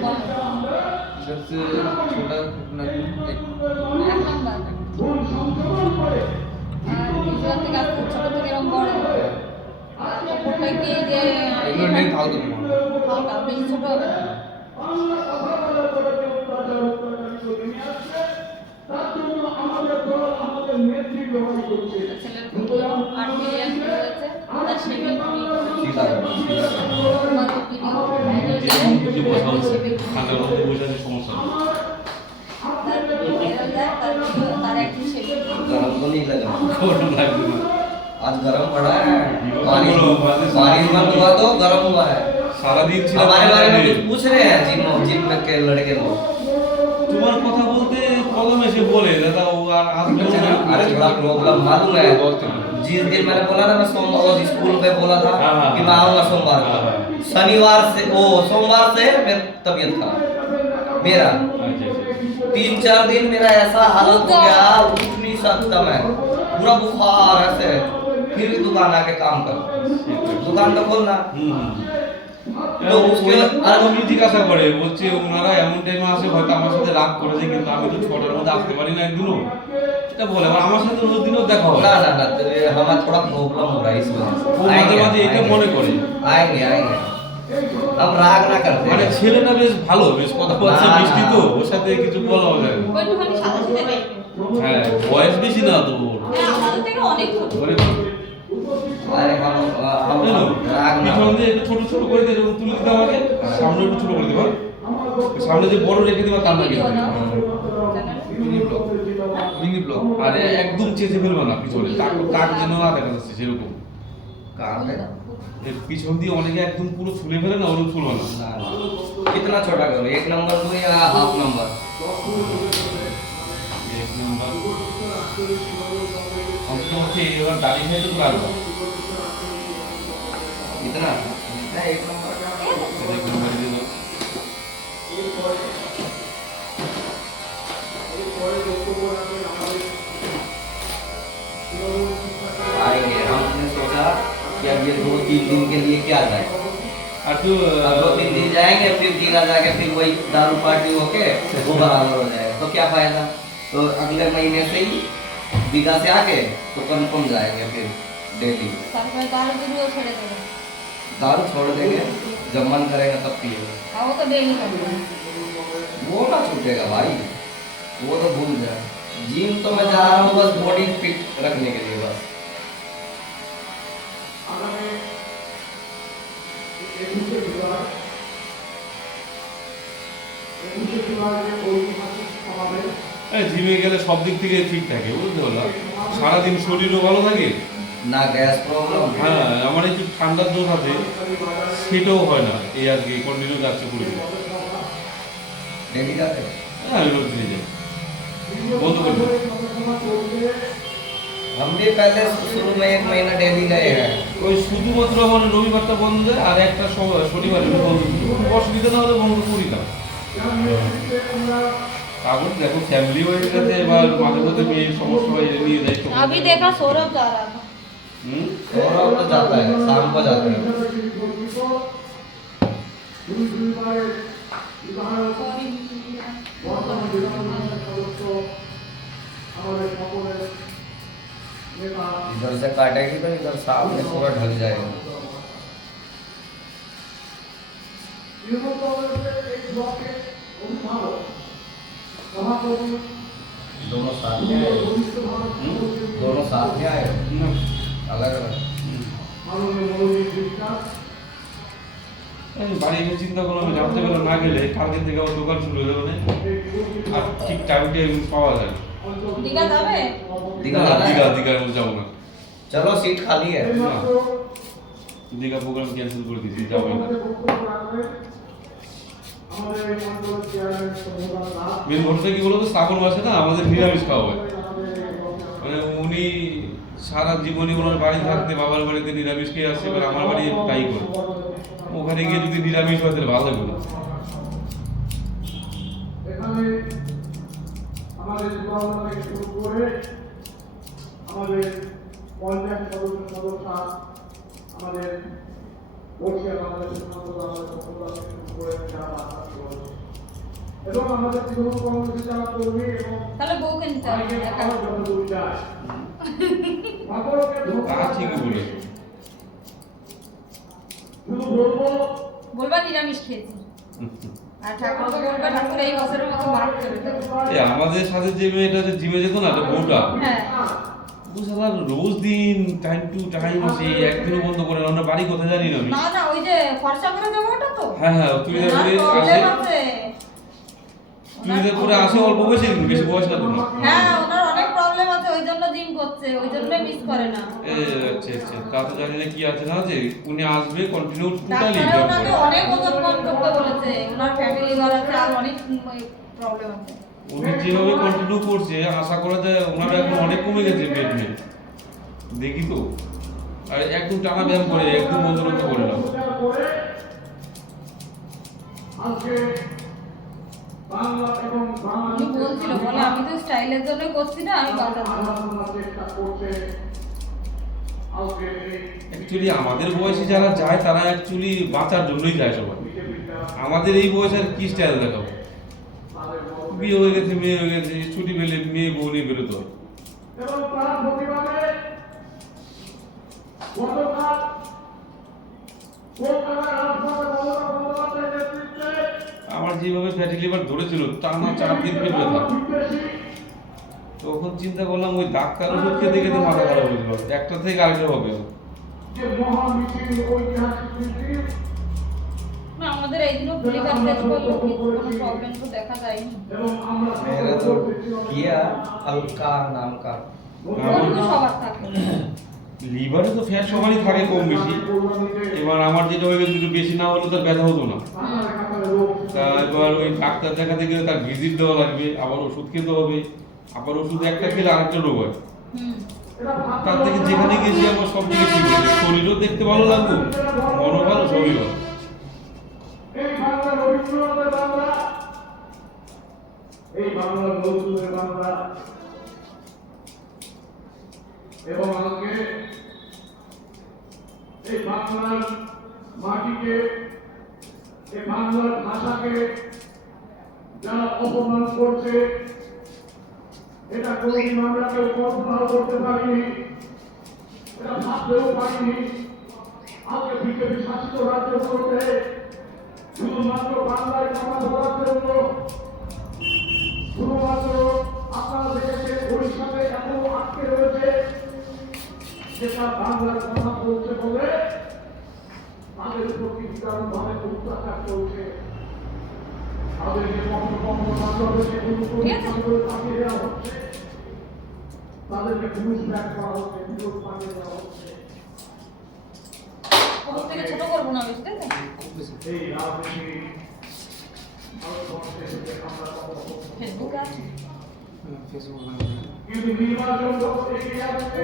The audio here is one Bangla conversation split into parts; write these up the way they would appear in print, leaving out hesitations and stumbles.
सबसे छोटा घुटना एक নাম্বার আর গুজরাট থেকে আসতে ছোট থেকে এরকম বড় আর ওপরটা কি যে এগুলো নেই ফালতু তোমার হালকা বেশি ছোট হবে না ছেলের ফুল 8 মিলিয়ন হয়েছে তার শেভিং सीधा যেরকম কিছু বসা হচ্ছে ঠান্ডার মধ্যে বসাতে সমস্যা নেই। তার একটু শেভিং गरम तो नहीं लगा গরম লাগবে না। आज गरम पड़ा है बारिश बारिश बंद हुआ तो गरम हुआ है সারাদিন ছিল हमारे बारे में বাইরে। कुछ पूछ रहे हैं जिम में के लड़के लोग তোমার কথা বলতে কদম এসে বলে দাদা ও আর আসবে না। अरे थोड़ा प्रॉब्लम मालूम है जिस दिन मैंने बोला ना मैं सोमवार और स्कूल पे बोला था हाँ। कि मैं आऊंगा सोमवार को हाँ। शनिवार से ओ सोमवार से मेरी तबीयत खराब मेरा আচ্ছা, আচ্ছা। 3-4 दिन मेरा ऐसा हालत हो गया उठ नहीं सकता मैं पूरा बुखार ऐसे फिर भी दुकान आके काम कर दुकान तो खोलना হুম। তো उसके আর আমি জিজ্ঞাসা করে বলছে ওনারা এমন টাইমে আসে হয়তো আমার সাথে রাগ করেছে কিন্তু আমি তো 6টার মধ্যে আসতে পারি না একদিনও এটা বলে আবার আমার সাথে রোজ দিনও দেখা হয় ना ना ना तो ये हमारा थोड़ा प्रॉब्लम हो रहा है इस वजह से ও মাঝে মাঝে এটা মনে করে आएंगे आएंगे हम राग ना करते মানে हैं। ছেলেটা বেশ ভালো বেশ কথা বলছে না, মিষ্টি না। তো ওর সাথে কিছু বলা যায় না। একটুখানি সাদা সাদা দেখবে হ্যাঁ বয়স বেশি না তো ওর হ্যাঁ আমাদের থেকে অনেক ছোট মানে अरे हम জানো, राग ना পিছন দিয়ে একটু ছোট ছোট করে দিয়ে এরকম তুলে দিতে আমাকে সামনে একটু ছোট করে দেবা সামনে যে বড় রেখে দিবা তার নাকি मिनी ब्लॉक मिनी ब्लॉक আর একদম চেঁচে ফেলবা না পিছনে কাক কাক যেন না দেখা যাচ্ছে সেরকম कहाँ पे এর পিছন দিয়ে অনেকে একদম পুরো ফুলে ফেলে না ওরকম ফুলবা না ना, ना। कितना छोटा करो 1 नंबर दो या हाफ नंबर এক নাম্বার অন্তত হচ্ছে এবার দাড়ি খেয়ে তো লাগবে इतना ना 1 नंबर এক নাম্বার দিয়ে দাও। आएंगे हमने सोचा कि अब ये 2-3 दिन के लिए क्या जाए আর তো अब 2-3 दिन जाएंगे फिर दीघा जाके फिर वही दारू पार्टी होके वो बराबर हो जाएगा तो क्या फायदा तो अगले महीने से ही दीघा से आके तो कंफर्म जाएंगे फिर डेली তারপরে দারু দিও ছেড়ে দেবে दारू छोड़ देंगे जब मन करेगा तब पिएगा তাও তো ডেইলি করবে वो ना छूटेगा भाई वो तो भूल जाए जिम तो मैं जा रहा हूँ बस बॉडी फिट रखने के लिए बस এই জিমে গেলে সব দিক থেকে ঠিক থাকে বুঝতে পারলাম সারাদিন শরীরও ভালো থাকে ना गैस प्रॉब्लम হ্যাঁ আমার একটু ঠান্ডার দোষ আছে সেটাও হয় না এই আর কি কন্টিনিউ যাচ্ছে পুরো डेली जाते हैं হ্যাঁ আমি রোজ দিয়ে যাই বন্ধ করে দিই। हम भी पहले शुरू में 1 महीना डेली गए हैं ওই শুধুমাত্র আমার রবিবারটা বন্ধ দেয় আর একটা শনিবার আমি বন্ধ দিই খুব অসুবিধা না হলে বন্ধ করি না তারপর দেখো ফ্যামিলি হয়ে গেছে এবার মাঝে মধ্যে মেয়ের সমস্যা হয় নিয়ে যাই अभी देखा सौरभ जा रहा था হুম सौरभ तो जाता है शाम को जाता है इधर से काटेगी तो इधर सामने पूरा ढल जाएगा दोनों साथ में आए दोनों साथ में आए अलग अलग এই বাড়ি এসে চিন্তা করলাম আমি রাত্রেবেলা না গেলে কালকে থেকে আবার দোকান শুরু হয়ে যাবে না। আর ঠিক টাইমটা পাওয়া যায় না। दीघा যাবে दीघा না, जाना है? দীঘার মধ্যে যাবো না चलो सीट खाली है না। দীঘা প্রোগ্রাম ক্যান্সেল করে দিয়েছি যাবো না মেন ঘটনা কি বলতো শ্রাবণ মাসে না আমাদের নিরামিষ খাওয়া হয় মানে উনি সারা জীবনে ওনার বাড়ি থাকতে বাবার বাড়িতে নিরামিষ খেয়ে আসছে এবার আমার বাড়ি তাই করে ওখানে গিয়ে যদি নিরামিষ হয় তাহলে ভালো লাগবে না আমাদের শুরু করে আমাদের পঞ্চায়েত সদস্য আমাদের বসিয়া বাংলাদেশ আমাদের শুরু করে যারা এবং আমাদের তৃণমূল কংগ্রেসের যারা কর্মী এবং তাহলে বউকে নিতে হবে অনেকে একা। খাওয়ার জন্য দৌড় যায়। সকলকে তা ঠিকই বলেছো। শুধু বলবো বলবা নিরামিষ খেয়েছি আর ঠাকুরকে বলবা ঠাকুর এই বছরের মতো ভাত করে দেবে। এই আমাদের সাথে যে মেয়েটা যে জিমে যেত না, একটা বউটা, হ্যাঁ ও শালা রোজ দিন টাইম টু টাইম আসে, একদিনও বন্ধ করে না। আমরা বাড়ি কোথায় জানি না আমি। না না ওই যে খরচা করে দেবো ওটা তো হ্যাঁ হ্যাঁ, চুড়িদার পরে আসে, প্রবলেম আছে চুড়িদার পরে আসে অল্প বয়সে, বেশি বয়স না তোমার। হ্যাঁ ওনার অনেক প্রবলেম আছে ওই জন্য জিম করছে ওই জন্য মিস করে না আচ্ছা আচ্ছা, তা তো জানি না কি আছে না আছে। উনি আসবে কন্টিনিউ টোটালি ডাক্তার ওনাকে অনেক ওজন কম করতে বলেছে ওনার ফ্যাটি লিভার আছে আর অনেক প্রবলেম আছে উনি যেভাবে কন্টিনিউ করছে, আশা করা যায় ওনার এখন অনেক কমে গেছে পেট নিয়ে। দেখি তো, আর একদম টানা ব্যায়াম করে, একদম বন্ধ করতে করে না। করে আজকে বাংলা এবং উনি বলছিল বলে আমি তো স্টাইলের জন্য করছি না আমি বাঁচাবো চেষ্টা করছে আজকে অ্যাকচুয়ালি আমাদের বয়সে যারা যায় তারা অ্যাকচুয়ালি বাঁচার জন্যই যায় সবাই। আমাদের এই বয়সে আর কি স্টাইল দেখাবো? বিয়ে হয়ে গেছে, মেয়ে হয়ে গেছে, ছুটি পেলে মেয়ে বউ নিয়ে বেরোতে হয়। এবং তার প্রতিবাদে গতকাল কলকাতার রাজপথে মমতা বন্দ্যোপাধ্যায়ের নেতৃত্বে আমার যেভাবে ফ্যাটি লিভার ধরেছিল, টানা 4 দিন পেট ব্যথা। বিদ্বেষী তখন চিন্তা করলাম ওই ডাক্তার ওষুধ খেতে খেতে মাথা খারাপ হয়ে গেল, একটা থেকে আরেকটা হবে। যে মহা মিছিল ঐতিহাসিক মিছিল না আমাদের এই দিনও লিভার টেস্ট করলো কিন্তু কোনো প্রবলেম তো দেখা যায়নি এবং আমরা मेरा तो किया हल्का नाम का ওগুলো সবার থাকে লিভারে তো ফ্যাট সবারই থাকে কম বেশি। এবার আমার যেটা হয়ে গেছে, একটু বেশি না হলে তার ব্যথা হতো না। তা এবার ওই ডাক্তার দেখাতে গেলে তার ভিজিট দেওয়া লাগবে, আবার ওষুধ খেতে হবে, আবার ওষুধ একটা খেলে আরেকটা রোগ হয়। হুম তার থেকে যেখানে গেছি আমার সব দিকে ঠিক হয়েছে, শরীরও দেখতে ভালো লাগলো, মনও ভালো, সবই ভালো। এই বাংলা রবীন্দ্রনাথের বাংলা এই বাংলা নজরুলের বাংলা এবং আজকে এই বাংলার মাটিকে এই বাংলার ভাষাকে যারা অপমান করছে এটা কোনোদিন আমরা কেউ কল্পনাও করতে পারিনি, এটা ভাবতেও পারিনি। আজকে বিজেপি শাসিত রাজ্যগুলোতে শুধুমাত্র বাংলায় কথা বলার জন্য শুধুমাত্র আপনারা দেখেছেন ওড়িশাতে এত আটকে রয়েছে যেটা বাংলার কথা বলছে বলে তাদের প্রতি বিধানভাবে অত্যাচার চলছে। তাদেরকে কখনো কখনো বাংলাদেশে করে পাঠিয়ে দেওয়া হচ্ছে, তাদেরকে পুলিশ ব্যাগ করা হচ্ছে, বিরোধ পাঠিয়ে দেওয়া হচ্ছে। ওর থেকে ছোট করবো না বুঝতে এই রাজনীতি ভারতবর্ষে থেকে আমরা কখনো ফেসবুকে আছে কিন্তু নির্বাচন যখন এগিয়ে আসছে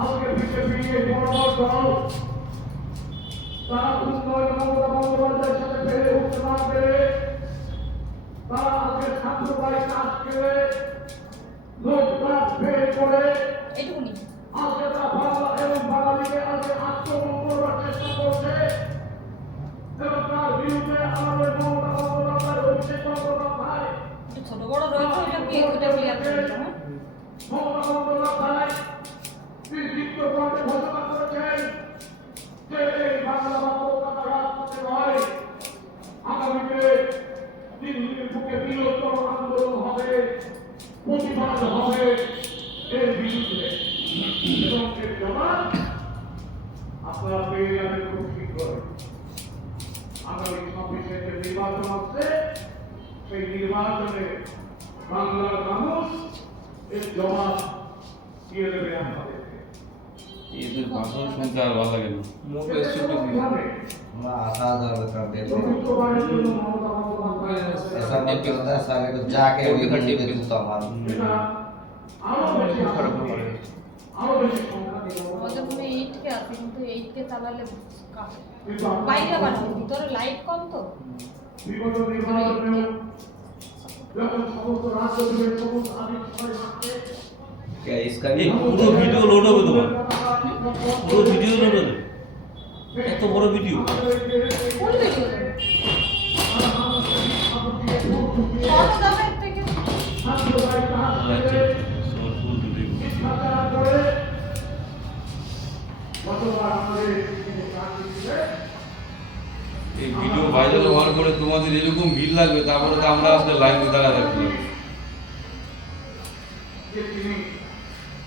আজকে বিজেপি বড় বড় দল তারা উন্নয়ন মমতা বন্দ্যোপাধ্যায়ের সাথে পেরে উঠতে না পেরে তারা আজকে ছাত্রবাড়ি কাজ করে লোক কাজ বের করে এইটুকুনি আজকে তারা বাংলা এবং বাঙালিকে আজকে আক্রমণ করবার চেষ্টা করছে এবং তার বিরুদ্ধে আমাদের মমতা বন্দ্যোপাধ্যায় অভিষেক বন্দ্যোপাধ্যায় একটু ছোট বড় রয়েছে ওটা কি ওটা ক্লিয়ার করে দিলাম হ্যাঁ মমতা বন্দ্যোপাধ্যায় তিনি দীপ্ত কণ্ঠে ঘোষণা করেছেন যে এই বাংলা বা কলকাতা রাজপথে নয়, আগামীতে দিল্লির বুকে বৃহত্তর আন্দোলন হবে, প্রতিবাদ হবে এর বিরুদ্ধে এবং এর জবাব আপনারা পেয়ে যাবেন খুব শীঘ্রই। আগামী 26-এ যে নির্বাচন আসছে সেই নির্বাচনে বাংলার মানুষ এর জবাব দিয়ে দেবে আমাদেরকে। এদের ভাষণ শুনতে আর ভালো লাগে না। মোটো এসিপি मैं आधा कर देते हैं। চতুর্থবারের জন্য মমতা বন্দ্যোপাধ্যায় ऐसा नहीं होता है सारे को जाके वही मुंह पे जूता मारो। এটা আরো বেশি খারাপ আশা ব্যাপার। আরো বেশি সংখ্যা দিব। আমাদের রুমে 8K আছে কিন্তু 8K চালালে কাঁপে কিন্তু আপনারা বাইরে বানাবো ভিতরে লাইট কম তো বিগত নির্বাচনেও যখন সমস্ত রাজ্য জুড়ে সবুজ আবির ছয় মাসে क्या इसका এই भी পুরো ভিডিও লোড হবে তোমার, পুরো ভিডিও লোড হবে, এত বড় ভিডিও। কোন ভিডিও এই ভিডিও ভাইরাল হওয়ার পরে তোমাদের এরকম ভিড় লাগবে, তারপরে তো আমরা আসলে লাইন দাঁড়া থাকতে হবে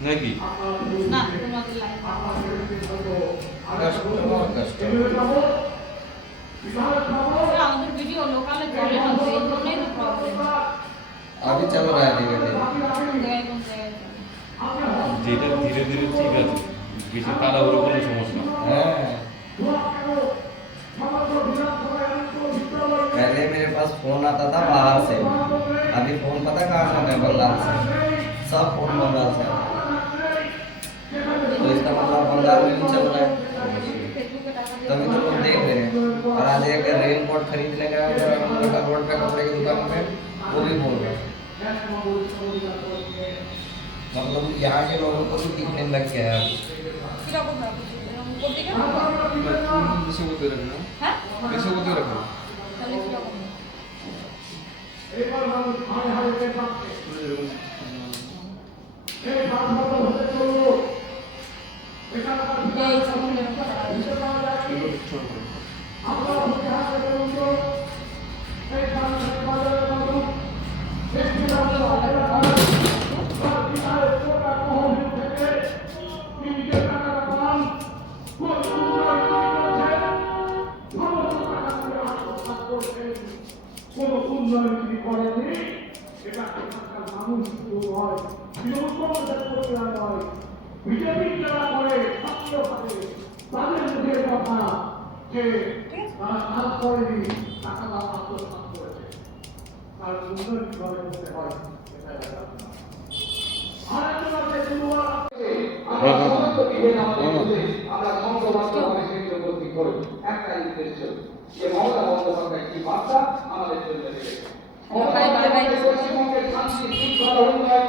নাকি? না তোমাদের লাইন আমাদের ভিডিও লোকালে চলে না, তো এই জন্যই তো প্রবলেম। अभी चल रहा है धीरे धीरे। জায়গায় কোন জায়গায় চলে। যেটা ধীরে ধীরে ঠিক আছে, বেশি তাড়াহুড়ো কোনো সমস্যা না। हाँ। पहले मेरे पास फोन आता था बाहर से, अभी फोन पता कहाँ से आता है? बंगाल से। सब फोन बंगाल से आता है। तो इसका मतलब बंगाल में भी चल रहा है, ফেসবুকে টাকা দিয়ে तभी तो लोग देख रहे हैं। और आज एक रेन कोट खरीदने गया रोड पे कपड़े की दुकान पे, वो भी बोल रहे हैं। मतलब यहाँ के लोगों को भी दिखने लग गया है। কিরকম ভাবে এরকম করতে গেলে বেশি করতে রাখো না, হ্যাঁ বেশি করতে রাখো। তাহলে কিরকম এবার মানুষ হায় হায় কে কাঁপছে। এই বাংলা হতে চলো। এখানকার এই সময় এরকম করা হয়েছে। আমরা হতে হাতে চলো। এই বাংলা বাজারে বাবু। এই বাংলা বাজারে বাবু। আর বিহারে কোটা তহবিল থেকে তিনটে টাকা পান। কত উন্নয়ন করেছে? সমস্ত টাকা দিয়ে আত্মসাৎ করছে। কোনো উন্নয়ন তিনি করেননি। এটা এখানকার মানুষ শুধু নয়, বিরোধীদের পরিবার নয়, বিজেপি যারা করে সক্রিয়ভাবে তাদের মুখের কথা যে তারা কাজ করেনি, টাকা আত্মসাৎ করেছে, তার উন্নয়ন কিভাবে করতে হয় এটা দেখা। আরেকজন আছে দুর্বার আমরা সমস্ত বিভেদ আমাদের মধ্যে আমরা সংঘবদ্ধভাবে সেগুলো করতে করি একটাই উদ্দেশ্য যে মমতা বন্দ্যোপাধ্যায় কি বার্তা আমাদের জন্য দেবে। Bye bye bye. পশ্চিমবঙ্গের শান্তি শৃঙ্খলা উন্নয়ন